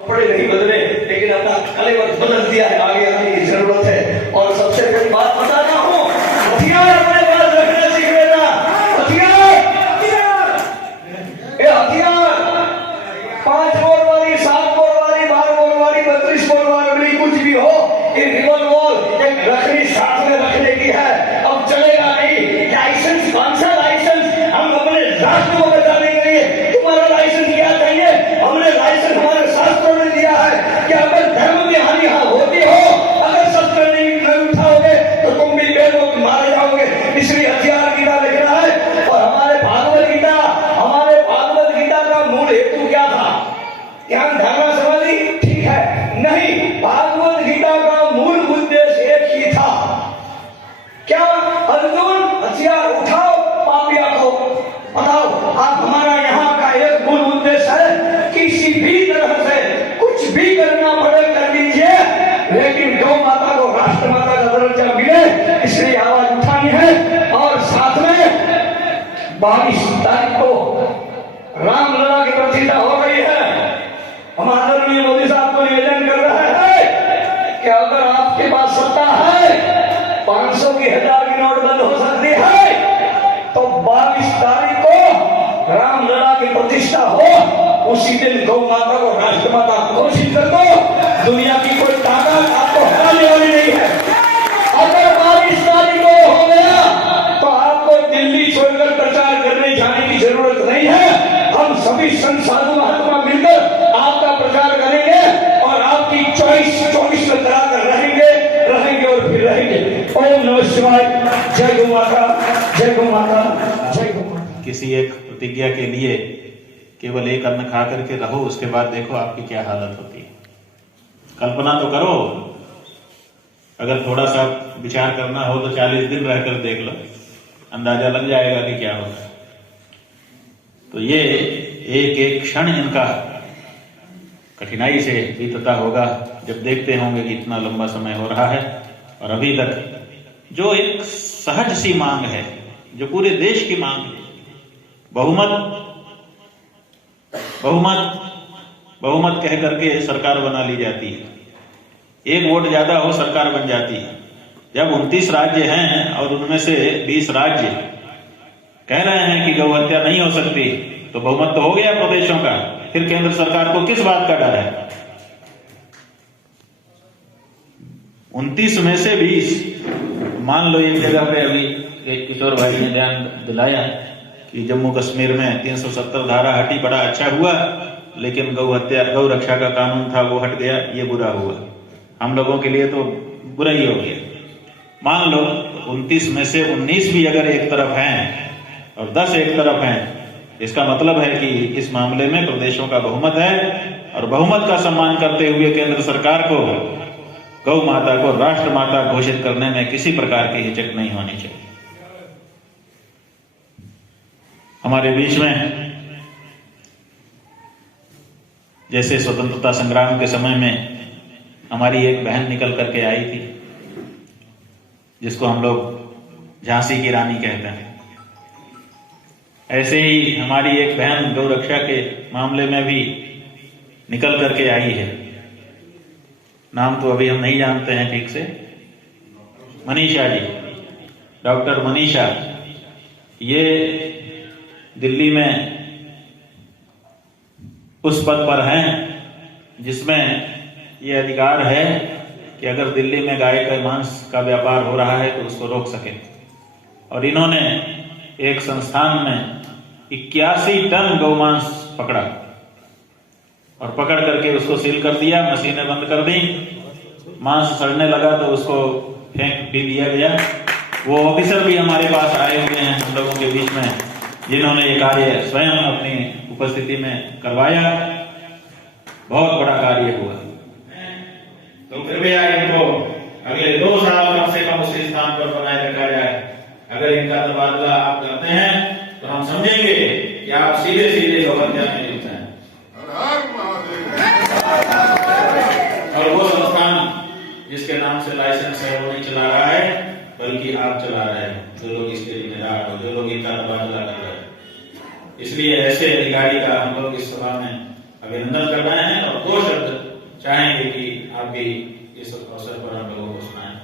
कपड़े नहीं बदले, लेकिन अपना कलेवर बदल दिया है। आगे आने की जरूरत है। और सबसे बड़ी बात बताना हूँ, हथियार अपने पास रखना सीख लेना। हथियार, ये हथियार 5 बोर वाली, 7 बोर वाली, 12 बोर वाली, 32 बोर वाली, कुछ भी हो, ये रिवॉल्वर एक रखनी साथ में रखने की है। अब चलेगा नहीं। लाइसेंस कौन सा लाइसेंस? हम अपने राष्ट्र को बचाने के लिए तुम्हारा लाइसेंस क्या चाहिए? हमने लाइसेंस हमारे शास्त्रों ने दिया है कि अगर धर्म की हानि होती हो, अगर शस्त्र नहीं उठाओगे तो तुम भी बेरों मारे जाओगे। इसलिए हथियार गीता लिख रहा है। और हमारे भागवत गीता का मूल हेतु क्या था? ज्ञान धारणा समाधि, ठीक है? नहीं, भागवत गीता का मूल उद्देश्य एक ही था। क्या? अर्जुन, हथियार उठाओ, पापिया को बताओ। आप हमारा यहाँ का एक मूल उद्देश्य है, किसी भी तरह से कुछ भी करना पड़े कर लीजिए, लेकिन गौ माता को राष्ट्र माता का दर्जा मिले, इसलिए आवाज उठानी है। और साथ में 22 तारीख को रामलला की प्रतिष्ठा हो गई है। हम आदरणीय मोदी साहब को निवेदन कर रहे हैं कि अगर आपके पास सत्ता है, 500 की 1000 की नोट बंद हो सकती है, तो 22 तारीख को रामलला की प्रतिष्ठा हो, उसी दिन गौ माता को राष्ट्र माता घोषित कर दो। दुनिया की कोई ताकत आपको हराने वाली नहीं है। अगर 22 तारीख को हो गया तो आपको दिल्ली छोड़कर प्रचार करने जाने की जरूरत नहीं है। हम सभी संत साधु महात्मा मिलकर आपका प्रचार करेंगे और आपकी चॉइस 24 में कराकर रहेंगे और फिर रहेंगे। ओम नमः शिवाय। जय गौ माता, जय गौ माता, जय गौ माता। किसी एक प्रतिज्ञा के लिए केवल एक अन्न खा करके रहो, उसके बाद देखो आपकी क्या हालत होती है। कल्पना तो करो, अगर थोड़ा सा विचार करना हो तो 40 दिन रहकर देख लो, अंदाजा लग जाएगा कि क्या होगा। तो ये एक एक क्षण इनका कठिनाई से बीतता होगा जब देखते होंगे कि इतना लंबा समय हो रहा है और अभी तक जो एक सहज सी मांग है, जो पूरे देश की मांग है, बहुमत कह करके सरकार बना ली जाती है। एक वोट ज्यादा हो सरकार बन जाती है। जब 29 राज्य हैं और उनमें से 20 राज्य कह रहे हैं कि गौ हत्या नहीं हो सकती, तो बहुमत तो हो गया प्रदेशों का। फिर केंद्र सरकार को किस बात का डर है? 29 में से 20, मान लो एक जगह पे अभी एक किशोर भाई ने ध्यान दिलाया कि जम्मू कश्मीर में 370 धारा हटी, बड़ा अच्छा हुआ, लेकिन गौ रक्षा का कानून था वो हट गया, ये बुरा हुआ। हम लोगों के लिए तो बुरा ही हो गया। मान लो 29 में से 19 भी अगर एक तरफ हैं और 10 एक तरफ हैं, इसका मतलब है कि इस मामले में प्रदेशों का बहुमत है और बहुमत का सम्मान करते हुए केंद्र सरकार को गौ माता को राष्ट्र माता घोषित करने में किसी प्रकार की हिचक नहीं होनी चाहिए। हमारे बीच में जैसे स्वतंत्रता संग्राम के समय में हमारी एक बहन निकल करके आई थी, जिसको हम लोग झांसी की रानी कहते हैं, ऐसे ही हमारी एक बहन गौ रक्षा के मामले में भी निकल करके आई है। नाम तो अभी हम नहीं जानते हैं ठीक से। मनीषा जी, डॉक्टर मनीषा, ये दिल्ली में उस पद पर हैं जिसमें ये अधिकार है कि अगर दिल्ली में गाय के मांस का व्यापार हो रहा है तो उसको रोक सके। और इन्होंने एक संस्थान में 81 टन गौमांस पकड़ा और पकड़ करके उसको सील कर दिया, मशीनें बंद कर दी। मांस सड़ने लगा तो उसको फेंक भी दिया गया। वो ऑफिसर भी हमारे पास आए हुए हैं हम लोगों के बीच में, जिन्होंने ये कार्य स्वयं अपनी उपस्थिति में करवाया। बहुत बड़ा कार्य हुआ। तो कृपया इनको अगले 2 साल कम से कम उसी स्थान पर बनाए रखा जाए। अगर इनका तबादला आप करते हैं तो हम समझेंगे कि आप सीधे सीधे गौ हत्या में लिप्त हैं। और वो संस्थान जिसके नाम से लाइसेंस है वो नहीं चला रहा है, बल्कि आप चला रहे हैं, जो लोग इसके जिम्मेदार हो, जो लोग इनका तबादला कर रहे हैं। इसलिए ऐसे अधिकारी का हम लोग इस सभा में अभिनंदन कर रहे हैं और 2 शब्द चाहेंगे कि आप भी इस अवसर पर हम लोगों को सुनाएं।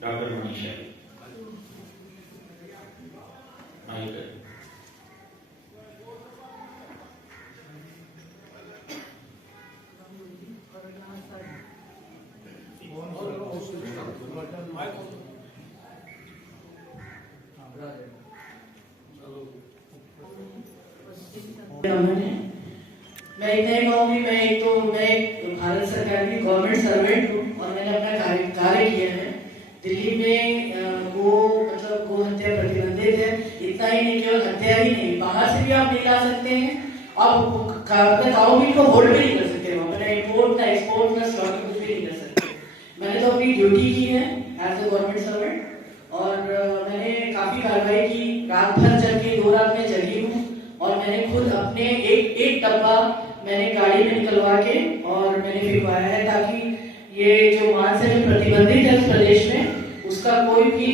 डॉक्टर मनीषा मैं इतना ही कहूँगी, मैं भारत सरकार की गवर्नमेंट सर्वेंट हूँ और मैंने अपना कार्य किया है। दिल्ली में गो हत्या प्रतिबंधित है। इतना ही नहीं, केवल हत्या ही नहीं, बाहर से भी आप नहीं ला सकते हैं। आप काउ मीट को होल्ड भी नहीं कर सकते, वहाँ इम्पोर्ट ना एक्सपोर्ट ना स्टॉक कुछ भी नहीं कर सकते। मैंने तो अपनी ड्यूटी की है एज ए गवर्नमेंट सर्वेंट और मैंने काफी कार्रवाई की। रात भर चल के 2 रात में जगी हूँ और मैंने खुद अपने एक डब्बा मैंने गाड़ी में निकलवा के और मैंने फिरवाया है ताकि ये जो मांस है जो प्रतिबंधित है उस प्रदेश में उसका कोई भी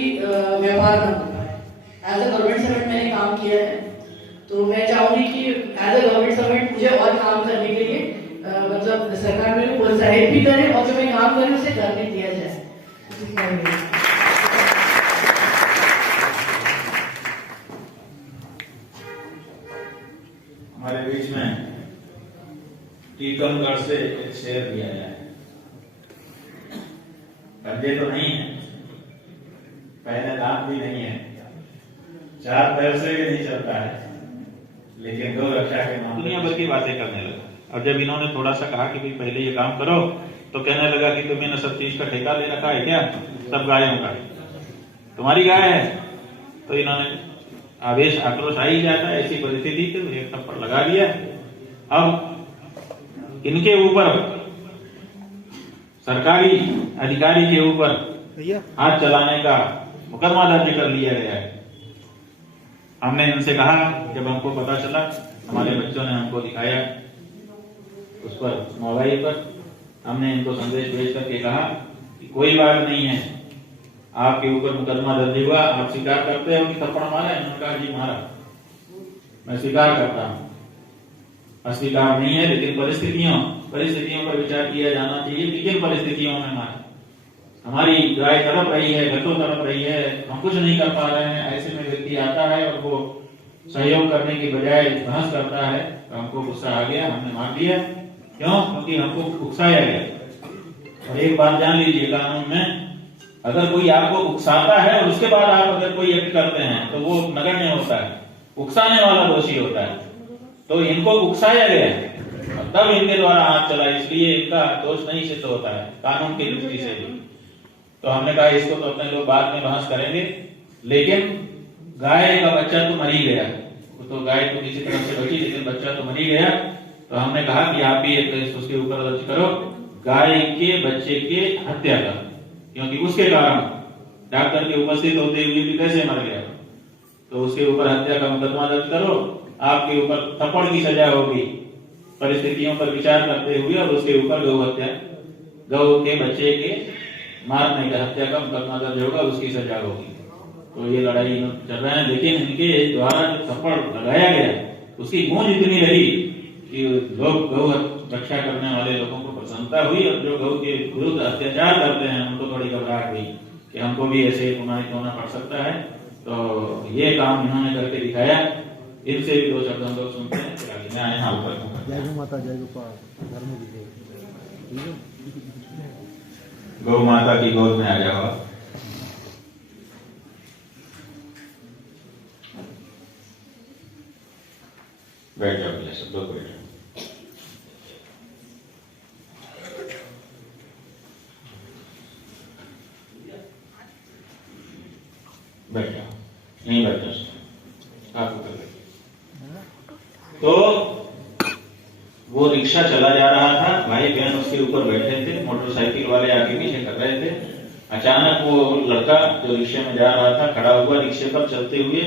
व्यापार न हो पाए। एज ए गवर्नमेंट सर्वेंट मैंने काम किया है, तो मैं चाहूंगी कि एज ए गवर्नमेंट सर्वेंट मुझे और काम करने के लिए सरकार मेरे को प्रोत्साहित भी करे और जो मैं काम करूँ उसे करने दिया जाए। हमारे बीच में टीकमगढ़ से एक शेर दिया जाए। पंजे तो नहीं है, पहले दांत भी नहीं है, 4 पैर से भी नहीं चलता है, लेकिन गौ रक्षा के मामले दुनिया भर की बातें करने लगा। और जब इन्होंने थोड़ा सा कहा कि भाई पहले ये काम करो, तो कहने लगा कि तुम्हें न सब चीज का ठेका ले रखा है क्या, सब गायों का तुम्हारी गाय है। तो इन्होंने आवेश आक्रोश आ ही जाता है, ऐसी परिस्थिथि थी, एक थप्पड़ लगा दिया। अब इनके ऊपर सरकारी अधिकारी के ऊपर हाथ चलाने का मुकदमा दर्ज कर लिया गया है। हमने इनसे कहा, जब हमको पता चला, हमारे बच्चों ने हमको दिखाया उस पर मोबाइल पर, हमने इनको संदेश भेज करके कहा कि कोई बात नहीं है, आपके ऊपर मुकदमा दर्ज हुआ, आप स्वीकार करते हो कि थप्पड़ मारा है? उन्होंने कहा जी मारा, मैं स्वीकार करता हूँ। अस्वीकार नहीं है, लेकिन परिस्थितियों पर विचार किया जाना चाहिए कि किन परिस्थितियों में मारा। हमारी गाय तड़प रही है, घटों तड़प रही है, हम कुछ नहीं कर पा रहे हैं, ऐसे में व्यक्ति आता है और वो सहयोग करने की बजाय बहस करता है, तो हमको गुस्सा आ गया, हमने मार दिया। क्यों? क्योंकि हमको उकसाया गया। और एक बात जान लीजिए, कानून में अगर कोई आपको उकसाता है और उसके बाद आप अगर कोई एक्ट करते हैं तो वो नगण्य होता है, उकसाने वाला दोषी होता है। तो इनको उकसाया गया तब इनके द्वारा हाथ चला, इसलिए इनका दोष नहीं सिद्ध होता है कानून की दृष्टि से भी। तो हमने कहा इसको तो अपने लोग बाद में बहस करेंगे, लेकिन गाय का बच्चा तो मर ही गया, तो गाय तो किसी तरह से बची, लेकिन बच्चा तो मर ही गया। तो हमने कहा कि आप ही एक उसके ऊपर दर्ज करो, गाय के बच्चे के हत्या का, क्योंकि उसके कारण डॉक्टर के उपस्थित होते हुए भी कैसे मर गया, तो उसके ऊपर हत्या का मुकदमा दर्ज करो, आपके ऊपर थप्पड़ की सजा होगी परिस्थितियों पर विचार करते हुए, और उसके ऊपर गौ के बच्चे के मारने का हत्या का मुकदमा दर्ज होगा, उसकी सजा होगी। तो ये लड़ाई चल रहे हैं, लेकिन इनके द्वारा जो थप्पड़ लगाया गया उसकी गूंज इतनी रही कि लोग गौ रक्षा करने वाले लोगों को प्रसन्नता हुई, और जो गौ के विरुद्ध अत्याचार करते हैं उनको थोड़ी घबराहट हुई कि हमको भी ऐसे प्रमाणित होना पड़ सकता है। तो ये काम इन्होंने करके दिखाया। इनसे भी 2 शब्द हम लोग सुनते हैं, फिर आगे मैं आए हाल पर। जय गौ माता, जय गोपाल, धर्म की जय। गौ माता की गोद में आ जाओ। बैठ जाओ, भैया सब लोग बैठ जाओ। बैठ जाओ, नहीं बैठ जाओ, आप उतर गए। तो वो रिक्शा चला जा रहा था, भाई बहन उसके ऊपर बैठे थे, मोटरसाइकिल वाले आगे पीछे कर रहे थे। अचानक वो लड़का जो रिक्शे में जा रहा था खड़ा हुआ रिक्शे पर चलते हुए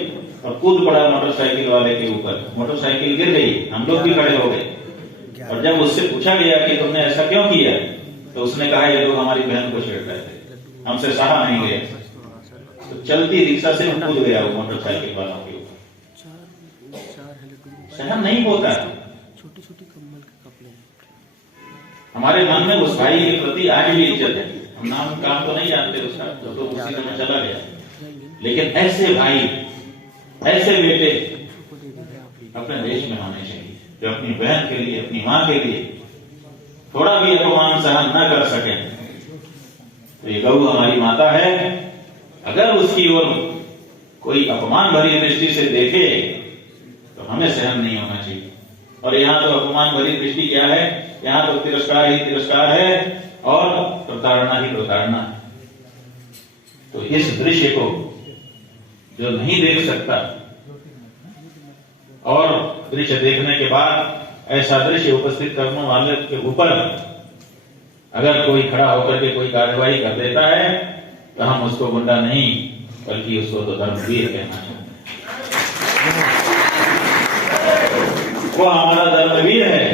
और कूद पड़ा मोटरसाइकिल वाले के ऊपर। मोटरसाइकिल गिर गई, हम लोग भी खड़े हो गए। और जब उससे पूछा गया कि तुमने ऐसा क्यों किया, तो उसने कहा ये लोग हमारी बहन को छेड़ रहे थे, हमसे सहा नहीं गया। तो चलती रिक्शा से कूद गया वो मोटरसाइकिल वालों के ऊपर। सहन नहीं होता, छोटी छोटी कम्बल के कपड़े हमारे मन में उस भाई के प्रति आज भी इज्जत है। हम नाम काम तो नहीं जानते उसका, तो उसी समय चला गया, लेकिन ऐसे भाई, ऐसे बेटे अपने देश में होने चाहिए, जो अपनी बहन के लिए, अपनी माँ के लिए थोड़ा भी अपमान सहन न कर सके। तो ये गौ हमारी माता है, अगर उसकी ओर कोई अपमान भरी दृष्टि से देखे तो हमें सहन नहीं होना चाहिए। और यहाँ तो अपमान भरी दृष्टि क्या है, यहाँ तो तिरस्कार ही तिरस्कार है और प्रताड़ना ही प्रताड़ना है। तो इस दृश्य को जो नहीं देख सकता और दृश्य देखने के बाद ऐसा दृश्य उपस्थित करने वाले के ऊपर अगर कोई खड़ा होकर के कोई कार्रवाई कर देता है तो हम उसको गुंडा नहीं बल्कि उसको तो धर्मवीर कहना चाहते हैं। वो हमारा धर्मवीर है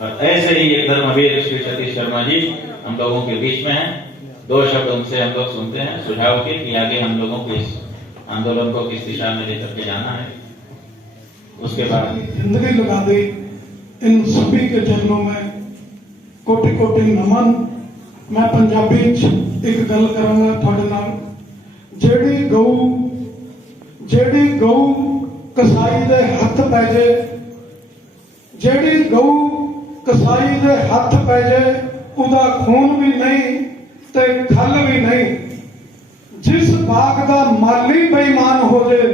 और ऐसे ही एक धर्मवीर श्री सतीश शर्मा जी हम लोगों के बीच में हैं। दो शब्द उनसे हम लोग सुनते हैं सुझाव के कि आगे हम लोगों को इस आंदोलन को किस दिशा में लेकर के जाना है। उसके बाद जिंदगी लगा दी इन सभी के चरणों में कोटि कोटि नमन। मैं पंजाबी एक गल करांगा थोड़े नाल। जेड़ी गऊ कसाई दे हथ पै जाए, जेड़ी गऊ कसाई दे हथ पै जाए उदा खून भी नहीं ते खल भी नहीं। जिस बाग दा माली बेईमान हो जाए,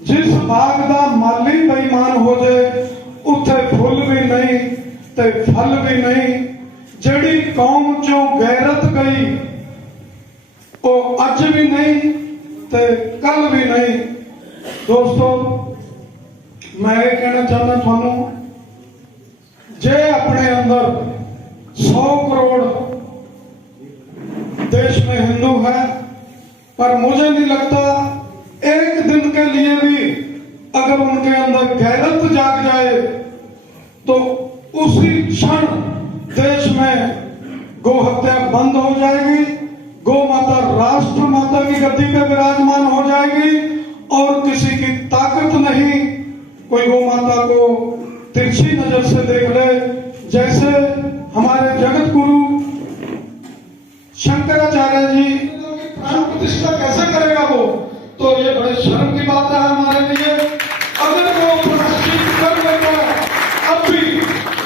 जिस बाग दा माली बेईमान हो जाए उथे फुल भी नहीं ते फल भी नहीं। जेड़ी कौम चों गैरत गई वो अज भी नहीं ते कल भी नहीं। दोस्तों मैं ये कहना चाहना थानू, जे अपने अंदर 100 करोड़ देश में हिंदू है, पर मुझे नहीं लगता एक दिन के लिए भी अगर उनके अंदर गैरत जाग जाए तो उसी क्षण देश में गौ हत्या बंद हो जाएगी, गौ माता राष्ट्र माता की गद्दी पे विराजमान हो जाएगी और किसी की ताकत नहीं कोई गौ माता को तिरछी नजर से देख ले। जैसे हमारे जगत गुरु शंकराचार्य जी प्राण प्रतिष्ठा कैसे करेगा वो, तो ये बड़े शर्म की बात है हमारे लिए। अगर वो प्रायश्चित कर लेगा, अब भी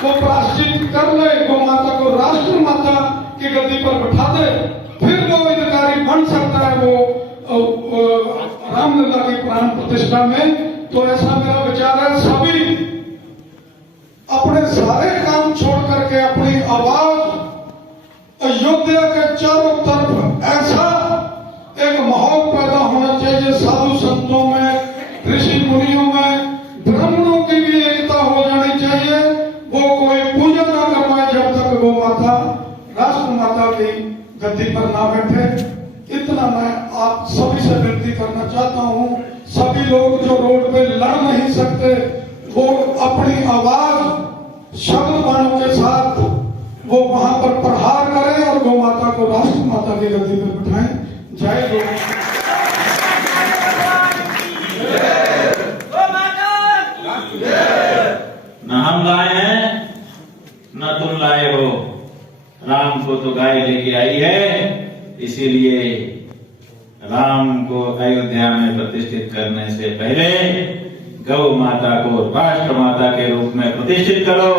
वो प्रायश्चित कर ले, गौ माता को राष्ट्र माता की गद्दी पर बैठा दे, फिर वो अधिकारी बन सकता है वो रामलला की प्राण प्रतिष्ठा में। तो ऐसा मेरा विचार है, सभी अपने सारे काम छोड़ करके अपनी आवाज अयोध्या के चारों तरफ ऐसा एक माहौल पैदा होना चाहिए, साधु संतों में, ऋषि मुनियों में, ब्राह्मणों की भी एकता हो जानी चाहिए। वो कोई पूजा ना करवाए जब तक वो माता राष्ट्र माता की गद्दी पर ना बैठे। इतना मैं आप सभी से विनती करना चाहता हूँ। सभी लोग जो रोड पे लड़ नहीं सकते वो अपनी आवाज शब्द बाणों के साथ वो वहां पर प्रहार करें और गौ माता को राष्ट्र माता की गद्दी पर बिठाएं। जय गौ न हम लाए हैं न तुम लाए हो, राम को तो गाय लेके आई है। इसीलिए राम को अयोध्या में प्रतिष्ठित करने से पहले गौ माता को राष्ट्र माता के रूप में प्रतिष्ठित करो।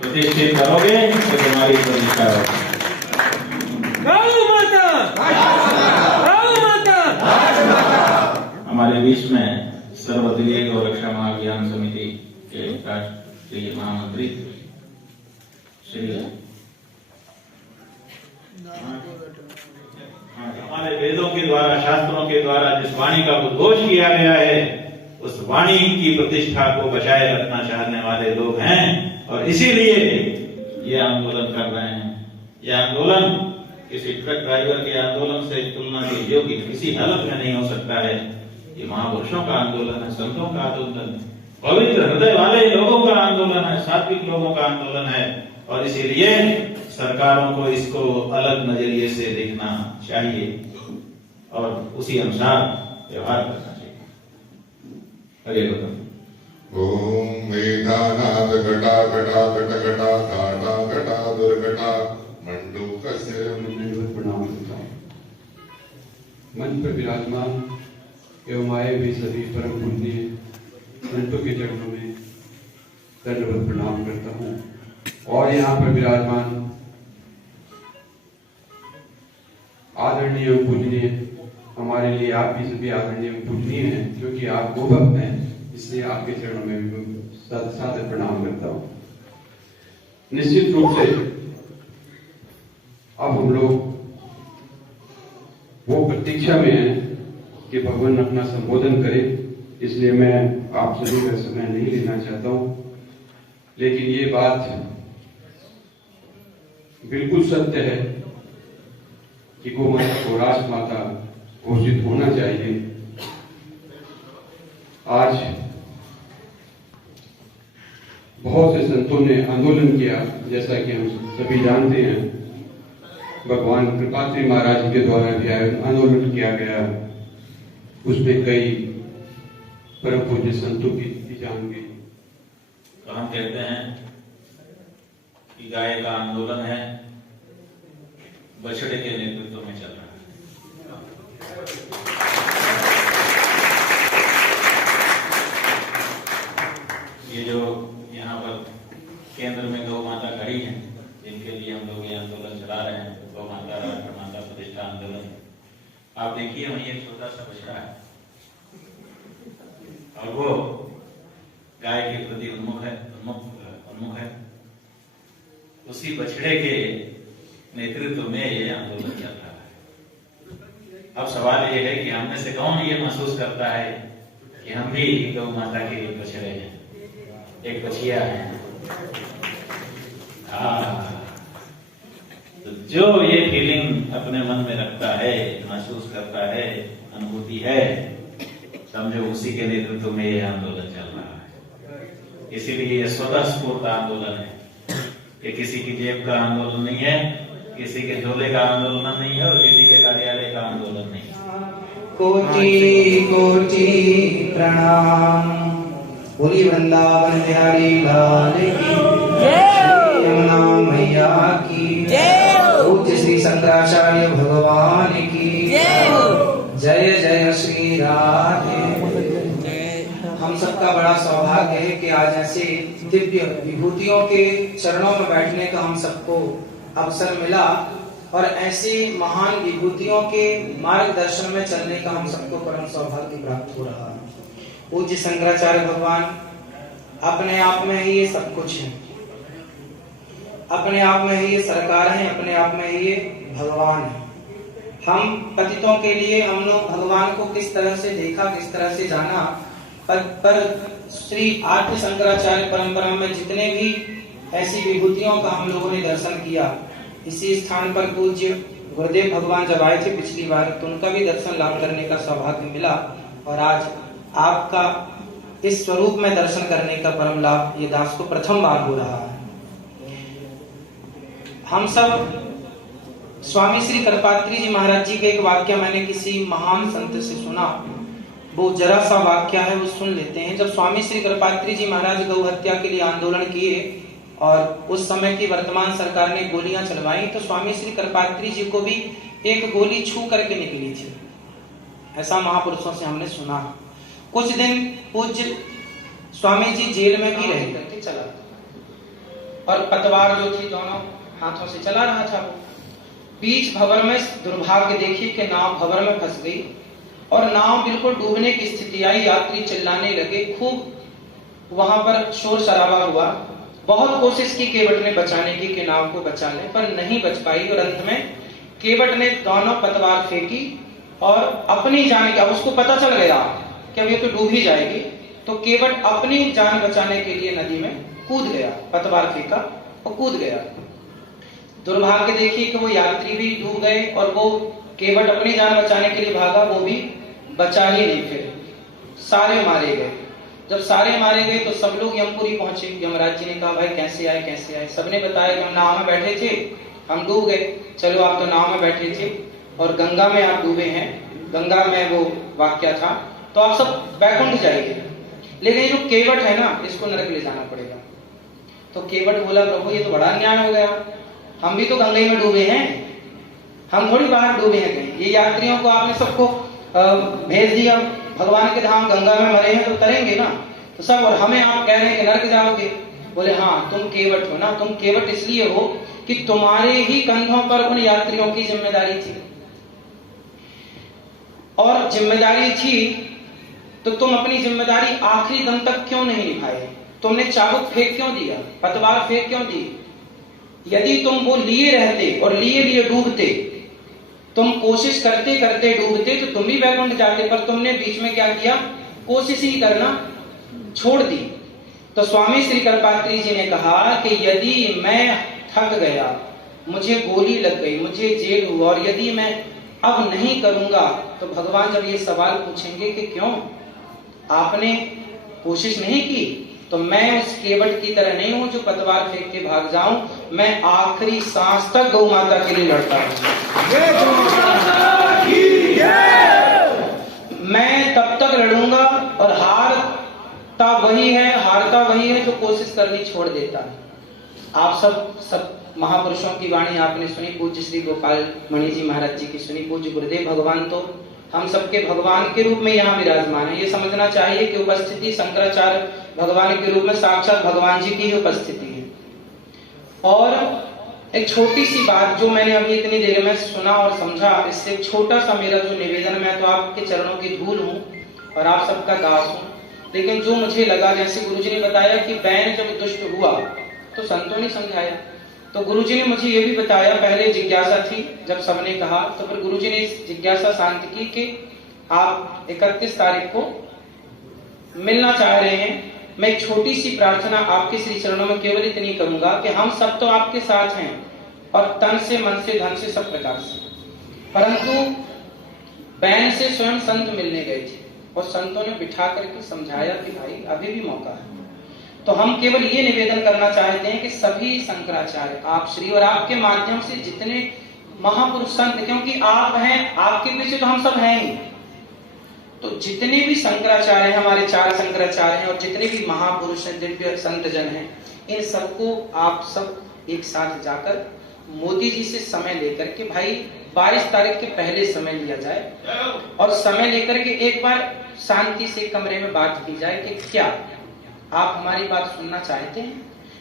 प्रतिष्ठित करोगे तो तुम्हारी प्रतिष्ठा होगी। हमारे बीच में सर्वदलीय गौ रक्षा महाअभियान समिति के राष्ट्रीय महामंत्री श्री हमारे वेदों के द्वारा, शास्त्रों के द्वारा जिस वाणी का उद्घोष किया गया है उस वाणी की प्रतिष्ठा को बचाए रखना चाहने वाले लोग हैं और इसीलिए ये आंदोलन कर रहे हैं। यह आंदोलन किसी ट्रक ड्राइवर के आंदोलन से तुलना के योग्य किसी हालत में नहीं हो सकता है। ये महापुरुषों का आंदोलन है, संतों का आंदोलन है, पवित्र हृदय वाले लोगों का आंदोलन है, सात्विक लोगों का आंदोलन है और इसीलिए सरकारों को इसको अलग नजरिए से देखना चाहिए और उसी अनुसार व्यवहार करना चाहिए। हरे कृष्ण। ओम वेदानाद घटा घटा घट घटा घाटा घट मंच पर विराजमान एवं आए हुए सभी परम पूजनीय संतों के चरणों में दंडवत प्रणाम करता हूँ और यहाँ पर विराजमान आदरणीय एवं पूजनीय, हमारे लिए आप भी सभी आदरणीय एवं पूजनीय हैं, क्योंकि आप गो भक्त हैं, इसलिए आपके चरणों में भी सादर प्रणाम करता हूँ। निश्चित रूप से अब हम लोग वो प्रतीक्षा में हैं कि भगवान अपना संबोधन करे, इसलिए मैं आप सभी का समय नहीं लेना चाहता हूँ, लेकिन ये बात बिल्कुल सत्य है कि गौ माता को राष्ट्रमाता घोषित होना चाहिए। आज बहुत से संतों ने आंदोलन किया, जैसा कि हम सभी जानते हैं, भगवान कृपात्री महाराज के द्वारा भी आंदोलन किया गया, उसमें कई परम पूज्य संतों की जान गई। तो हम कहते हैं कि गाय का आंदोलन है, बछड़े के नेतृत्व में चल रहा है। ये जो यहाँ पर केंद्र में गौ माता खड़ी है, जिनके लिए हम लोग ये आंदोलन चला रहे हैं, गौ माता राष्ट्र माता प्रतिष्ठा आंदोलन। आप देखिए वहीं एक छोटा सा बछड़ा है और वो गाय के प्रति उन्मुख है। उसी बछड़े के नेतृत्व में ये आंदोलन चल रहा है। अब सवाल ये है कि हम में से कौन ये महसूस करता है कि हम भी गौ माता के बछड़े हैं, एक बछिया है। तो जो ये फीलिंग अपने मन में रखता है, महसूस करता है, अनुभूति है, समझो उसी के नेतृत्व में ये आंदोलन चल रहा है। इसीलिए ये स्वतः स्फूर्त आंदोलन है, ये किसी की जेब का आंदोलन नहीं है, किसी के झोले का आंदोलन नहीं है और किसी के कार्यालय का आंदोलन नहीं है। कोटि कोटि प्रणाम। बोली वृंदावन बिहारी लाल की जय, यमुना मैया की जय, पूज्य श्री शंकराचार्य भगवान की जय, जय जय श्री राधे। हम सबका बड़ा सौभाग्य है कि आज ऐसे दिव्य विभूतियों के चरणों में बैठने का हम सबको अवसर मिला और ऐसे महान विभूतियों के मार्गदर्शन में चलने का हम सबको परम सौभाग्य प्राप्त हो रहा है। पूज्य शंकराचार्य भगवान अपने आप में ही ये सब कुछ है, अपने आप में ही ये सरकार है, अपने आप में ही ये भगवान है। हम पतितों के लिए हम लोग भगवान को किस तरह से देखा, किस तरह से जाना, पर श्री आद्य शंकराचार्य परंपरा में जितने भी ऐसी विभूतियों का हम लोगों ने दर्शन किया, इसी स्थान पर पूज्य गुरुदेव भगवान जब आए थे पिछली बार, तो उनका भी दर्शन लाभ करने का सौभाग्य मिला और आज आपका इस स्वरूप में दर्शन करने का परम लाभ ये दास को प्रथम बार हो रहा है। हम सब स्वामी श्री कृपात्री जी महाराज जी के एक वाक्य मैंने किसी महान संत से सुना, वो जरा सा वाक्य है, वो सुन लेते हैं। जब स्वामी श्री कृपात्री जी महाराज गौ हत्या के लिए आंदोलन किए और उस समय की वर्तमान सरकार ने गोलियां चलवाई, तो स्वामी श्री कृपात्री जी को भी एक गोली छू करके निकली थी, ऐसा महापुरुषों से हमने सुना। कुछ दिन पूज्य स्वामी जी जेल में भी रह करके चला और पतवार जो थी दोनों हाथों से चला रहा था। वो बीच भंवर में दुर्भाग्य देखी कि नाव भंवर में फंस गई और नाव बिल्कुल डूबने की स्थिति आई। यात्री चिल्लाने लगे, खूब वहां पर शोर शराबा हुआ। बहुत कोशिश की केवट ने बचाने की कि नाव को बचा ले, पर नहीं बच पाई और अंत में केवट ने दोनों पतवार फेंकी और अपनी जान की, अब उसको पता चल गया कि अब ये तो डूब ही जाएगी, तो केवट अपनी जान बचाने के लिए नदी में कूद गया, पतवार फेंका और कूद गया। दुर्भाग्य देखिए कि वो यात्री भी डूब गए और वो केवट अपनी जान बचाने के लिए भागा, वो भी बचा ही नहीं, फिर सारे मारे गए। जब सारे मारे गए तो सब लोग यमपुरी पहुंचे। यमराज जी ने कहा, भाई कैसे आए कैसे आए? सबने बताया कि हम नाव में बैठे थे, हम डूब गए। चलो आप तो नाव में बैठे थे और गंगा में आप डूबे हैं, गंगा में वो वाक्य था, तो आप सब बैकुंठ जाइए, लेकिन जो केवट है ना, इसको नरक ले जाना पड़ेगा। तो केवट बोला, प्रभु ये तो बड़ा अन्याय हो गया, हम भी तो गंगा में डूबे हैं, हम थोड़ी बाहर डूबे हैं कहीं। ये यात्रियों को आपने सबको भेज दिया, भगवान के धाम गंगा में मरे हैं तो तरेंगे ना, तो सब, और हमें आप कह रहे हैं कि नरक जाओगे। बोले हाँ, तुम केवट हो ना, तुम केवट इसलिए हो कि तुम्हारे ही कंधों पर उन यात्रियों की जिम्मेदारी थी, और जिम्मेदारी थी तो तुम अपनी जिम्मेदारी आखिरी दम तक क्यों नहीं निभाए? तुमने चाबुक फेंक क्यों दिया, पतवार फेंक क्यों दी? यदि तुम वो लिए रहते और लिए लिए डूबते, तुम कोशिश करते करते डूबते, तो तुम भी वैकुंठ जाते, पर तुमने बीच में क्या किया? कोशिश ही करना छोड़ दी। तो स्वामी श्री करपात्री जी ने कहा कि यदि मैं थक गया, मुझे गोली लग गई, मुझे जेल हुआ, और यदि मैं अब नहीं करूंगा, तो भगवान जब ये सवाल पूछेंगे कि क्यों आपने कोशिश नहीं की, तो मैं उस केवट की तरह नहीं हूं जो पतवार फेंक के भाग जाऊं। मैं आखिरी सांस तक गौ माता के लिए लड़ता हूं। मैं तब तक लड़ूंगा, और हारता वही है जो कोशिश करनी छोड़ देता है। आप सब महापुरुषों की वाणी आपने सुनी, पूज्य श्री गोपाल मणि जी महाराज जी की सुनी, पूज्य गुरुदेव भगवान तो हम सबके भगवान के रूप में यहाँ विराजमान है। ये समझना चाहिए कि उपस्थिति शंकराचार्य भगवान के रूप में साक्षात भगवान जी की ही उपस्थिति है। और एक छोटी सी बात जो मैंने अभी इतनी देर में सुना और समझा, इससे छोटा सा मेरा जो निवेदन, मैं तो आपके चरणों की धूल हूँ और आप सबका दास हूँ, लेकिन जो मुझे लगा, जैसे गुरुजी ने बताया कि बैन जब दुष्ट हुआ तो संतों ने समझाया, तो गुरुजी ने मुझे ये भी बताया, पहले जिज्ञासा थी जब सबने कहा, तो फिर गुरुजी ने इस जिज्ञासा शांत की कि आप 31 तारीख को मिलना चाह रहे हैं। मैं एक छोटी सी प्रार्थना आपके श्री चरणों में केवल इतनी करूंगा कि हम सब तो आपके साथ हैं, और तन से, मन से, धन से, सब प्रकार से, परंतु बैन से स्वयं संत मिलने गए थे और संतों ने बिठा करके समझाया कि भाई अभी भी मौका है। तो हम केवल ये निवेदन करना चाहते हैं कि सभी शंकराचार्य, आप श्री और आपके माध्यम से जितने महापुरुष संत, क्योंकि आप हैं, आपके पीछे तो हम सब हैं ही, तो जितने भी शंकराचार्य हैं, हमारे 4 शंकराचार्य हैं, और जितने भी महापुरुष हैं, दिव्य संत जन हैं, इन सबको आप सब एक साथ जाकर मोदी जी से समय लेकर के, भाई 22 तारीख के पहले समय लिया जाए, और समय लेकर के एक बार शांति से कमरे में बात की जाए कि क्या आप हमारी बात सुनना चाहते हैं।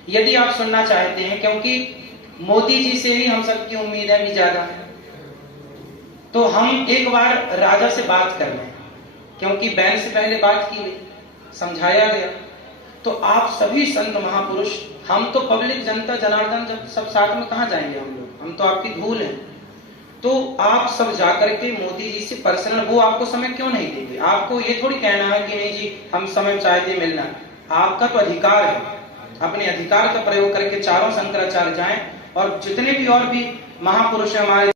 यदि आप सुनना चाहते हैं, क्योंकि मोदी जी से ही हम सबकी उम्मीदें भी ज्यादा हैं, तो हम एक बार राजा से बात कर लें, क्योंकि बैन से पहले बात की गई, समझाया गया। तो आप सभी संत महापुरुष, हम तो पब्लिक जनता जनार्दन, जब सब साथ में कहाँ जाएंगे हम लोग, हम तो आपकी धूल हैं। तो आप सब जाकर के मोदी जी से पर्सनल, वो आपको समय क्यों नहीं देंगे? आपको ये थोड़ी कहना है कि नहीं जी हम समय चाहते मिलना, आपका तो अधिकार है। अपने अधिकार का प्रयोग करके चारों शंकराचार्य जाएं, और जितने भी और भी महापुरुष हमारे